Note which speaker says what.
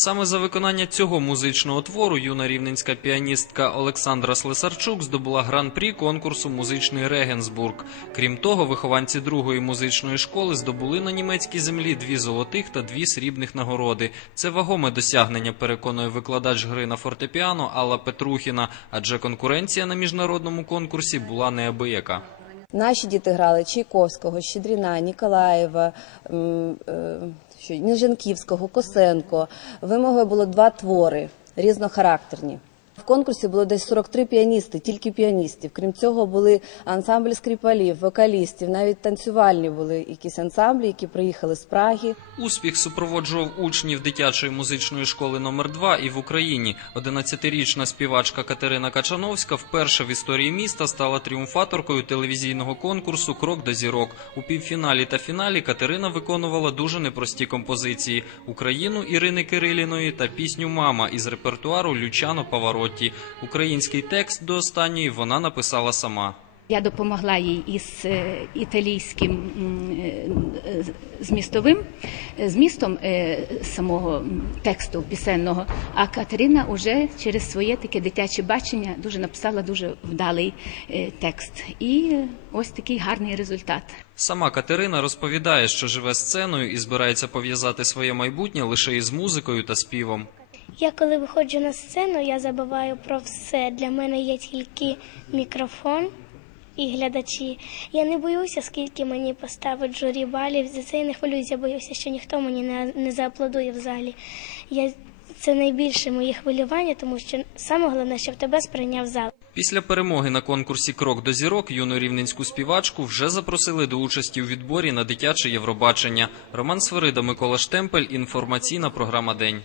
Speaker 1: Саме за виконання цього музичного твору юна рівненська піаністка Олександра Слесарчук здобула гран-прі конкурсу Музичний Регенсбург. Крім того, вихованці другої музичної школи здобули на німецькій землі дві золотих та дві срібних нагороди. Це вагоме досягнення, переконує викладач гри на фортепіано Алла Петрухіна, адже конкуренція на міжнародному конкурсі була неабияка.
Speaker 2: Наші діти грали Чайковського, Щедріна, Ніколаєва, е, Ніжанківського, Косенко. Вимогою було два твори різнохарактерні. В конкурсі було десь 43 піаністи, тільки піаністів. Крім цього, були ансамблі скрипалів, вокалістів, навіть танцювальні були якісь ансамблі, які приїхали з Праги.
Speaker 1: Успіх супроводжував учнів дитячої музичної школи номер 2 і в Україні. 11-річна співачка Катерина Качановська вперше в історії міста стала тріумфаторкою телевізійного конкурсу Крок до зірок. У півфіналі та фіналі Катерина виконувала дуже непрості композиції: Україну Ірини Кириліної та пісню Мама із репертуару Лючано Паваротті. Український текст до останньої вона написала сама.
Speaker 3: Я допомогла їй із е, італійським е, змістовим е, змістом самого тексту пісенного. А Катерина уже через своє таке дитяче бачення дуже написала дуже вдалий текст. І ось такий гарний результат.
Speaker 1: Сама Катерина розповідає, що живе сценою і збирається пов'язати своє майбутнє лише із музикою та співом.
Speaker 4: Я коли виходжу на сцену, я забуваю про все. Для мене є тільки мікрофон і глядачі. Я не боюся, скільки мені поставить журі балів. За це я не хвилююся, боюся, що ніхто мені не, не зааплодує в залі. Я, це найбільше моє хвилювання, тому що саме головне, щоб тебе сприйняв зал.
Speaker 1: Після перемоги на конкурсі Крок до зірок юну рівненську співачку вже запросили до участі у відборі на дитяче Євробачення. Роман Свирида, Микола Штемпель. Інформаційна програма День.